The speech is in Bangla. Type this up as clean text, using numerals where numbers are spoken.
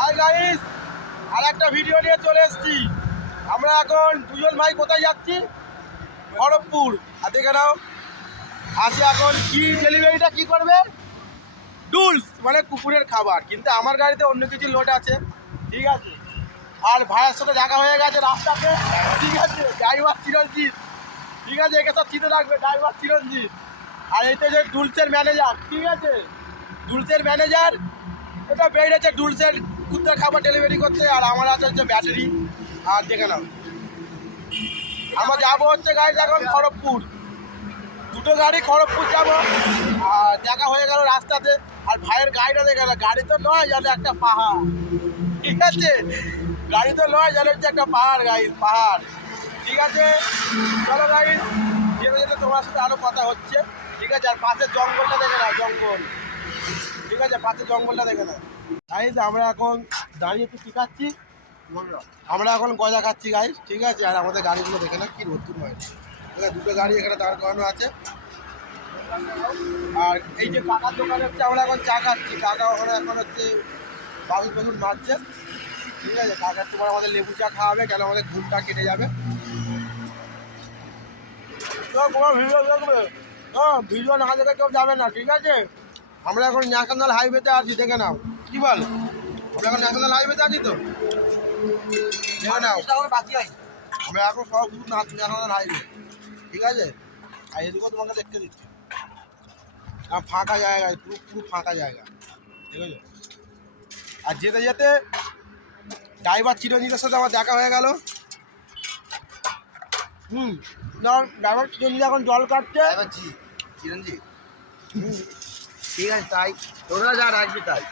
হাই গাইস, আর একটা ভিডিও নিয়ে চলে এসেছি। আমরা এখন দুজন ভাই কোথায় যাচ্ছি? খড়গপুর। আর দেখে নাও, আছে এখন কি ডেলিভারিটা কি করবে? ডুলস মানে কুকুরের খাবার, কিন্তু আমার গাড়িতে অন্য কিছু লোড আছে, ঠিক আছে। আর ভাইয়ের সাথে দেখা হয়ে গেছে রাস্তাতে, ঠিক আছে। ড্রাইভার চিরঞ্জিত, ঠিক আছে, একে সব চিনে রাখবে, ড্রাইভার চিরঞ্জিত। আর এই তো যে ডুলসের ম্যানেজার, ঠিক আছে, ডুলসের ম্যানেজার। এটা বেরিয়েছে ডুলসের কুত্তার খাবার ডেলিভারি করতে। আর আমার আছে হচ্ছে ব্যাটারি। আর দেখে নাও, আমরা যাবো হচ্ছে গাড়ি এখন খড়গপুর। দুটো গাড়ি খড়গপুর যাবো। আর দেখা হয়ে গেল রাস্তাতে। আর ভাইয়ের গাড়িটা দেখে গেল, গাড়ি তো নয়, যেন একটা পাহাড়, ঠিক আছে। গাড়ি তো নয়, যেন হচ্ছে একটা পাহাড়, গাড়ি পাহাড়, ঠিক আছে। চলো গাড়ি যেতে যেতে তোমার সাথে আরও কথা হচ্ছে, ঠিক আছে। আর পাশের জঙ্গলটা দেখে না, জঙ্গল, ঠিক আছে, পাশের জঙ্গলটা দেখে না। গাইজ আমরা এখন দাঁড়িয়ে একটু টিকাচ্ছি, আমরা এখন গজা খাচ্ছি গাইজ, ঠিক আছে। আর আমাদের গাড়িগুলো দেখে না কি রোদ্দুর হয়, ঠিক আছে। দুটো গাড়ি এখানে দাঁড় করানো আছে। আর এই যে কাকার দোকানে হচ্ছে আমরা এখন চা খাচ্ছি। কাকা ওখানে এখন হচ্ছে বাবুর বেগুন মারছে, ঠিক আছে। কাকার তোমার আমাদের লেবু চা খাওয়াবে, কেন আমাদের ঘুমটা কেটে যাবে। তো তোমার ভিডিও দেখবে, হ্যাঁ, ভিডিও না দেখে কেউ যাবে না, ঠিক আছে। আমরা এখন ন্যাশনাল হাইওয়েতে আছি, দেখে নাও। কি বল, আমরা এখন ন্যাশনাল হাইওয়েতে আছি তো, দেখে নাও। আমরা এখন সব কিছু ন্যাশনাল হাইওয়ে, ঠিক আছে। আর এদিকেও তোমাকে দেখতে দিচ্ছি, ফাঁকা জায়গায়, পুরো পুরো ফাঁকা জায়গা, ঠিক আছে। আর যেতে যেতে ড্রাইভার চিরঞ্জিতের সাথে আমার দেখা হয়ে গেল। ড্রাইভার চিরঞ্জিত এখন জল কাটছে। চিরঞ্জিত, ঠিক আছে, তাই তোরা যা রাখবি তাই।